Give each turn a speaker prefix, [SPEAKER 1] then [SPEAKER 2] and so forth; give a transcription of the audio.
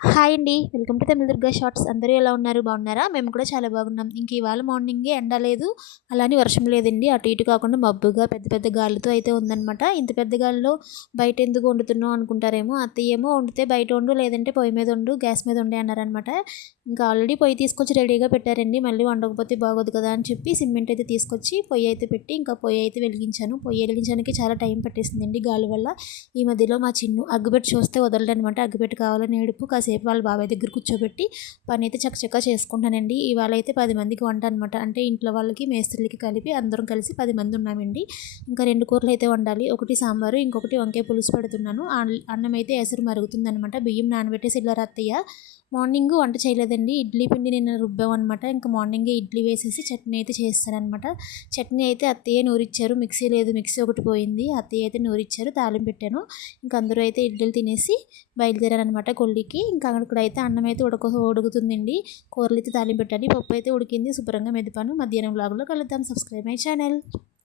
[SPEAKER 1] Hi అండి. Welcome to Tamil Durga shorts. అందరూ ఎలా ఉన్నారు? బాగున్నారా? మేము కూడా చాలా బాగున్నాం. ఇంక ఇవాళ మార్నింగే ఎండ లేదు. అలానే వర్షం లేదండి. అటు ఇటు కాకుండా మబ్బుగా పెద్ద పెద్ద గాలితో అయితే ఉందన్నమాట. ఇంత పెద్ద గాలిలో బయట ఎందుకు వండుతున్నావు అనుకుంటారేమో? అత్తయ్య ఏమో వండితే బయట వండు లేదంటే పొయ్యి మీద వండు గ్యాస్ మీద వండే అన్నారనమాట ఇంకా ఆల్రెడీ పొయ్యి తీసుకొచ్చి రెడీగా పెట్టారండి. మళ్ళీ వండకపోతే బాగోదు కదా అని చెప్పి సిమెంట్ అయితే తీసుకొచ్చి పొయ్యి అయితే పెట్టి ఇంకా పొయ్యి అయితే వెలిగించాను. పొయ్యి వెలిగించడానికి చాలా టైం పట్టేసిందండి గాలి వల్ల. ఈ మధ్యలో మా చిన్ను అగ్గుపెట్టి చూస్తే వదలడనమాట అగ్గుపెట్టి కావాలని ఏడుపు కాసేపు కాసేపు వాళ్ళ బాబాయ్ దగ్గర కూర్చోబెట్టి పని అయితే చక్కచక్క చేసుకుంటానండి. ఇవాళ అయితే పది మందికి వంట అనమాట అంటే ఇంట్లో వాళ్ళకి మేస్త్రులకి కలిపి అందరం కలిసి పది మంది ఉన్నామండి. ఇంకా రెండు కూరలు అయితే వండాలి. ఒకటి సాంబారు ఇంకొకటి వంకాయ పులుసు పెడుతున్నాను. అన్నం అయితే ఎసరు మరుగుతుందనమాట బియ్యం నానబెట్టేసి ఇలా అత్తయ్య. మార్నింగ్ వంట చేయలేదండి. ఇడ్లీ పిండి నేను రుబ్బామన్నమాట. ఇంకా మార్నింగే ఇడ్లీ వేసేసి చట్నీ అయితే చేస్తానమాట చట్నీ అయితే అత్తయ్య నూరిచ్చారు. మిక్సీ లేదు. మిక్సీ ఒకటి పోయింది. అత్తయ్య అయితే నూరిచ్చారు. తాలింపు పెట్టాను. ఇంకా అందరూ అయితే ఇడ్లీలు తినేసి బయలుదేరారనమాట కొల్లికి ఇంకా అక్కడ అయితే అన్నం అయితే ఉడక ఉడుకుతుందండి. కూరలు అయితే తాలింపు పెట్టాలి పప్పు అయితే ఉడికింది. శుభ్రంగా మెదిపాను. మధ్యాహ్నం బ్లాగ్లో కలుద్దాం. Subscribe my channel.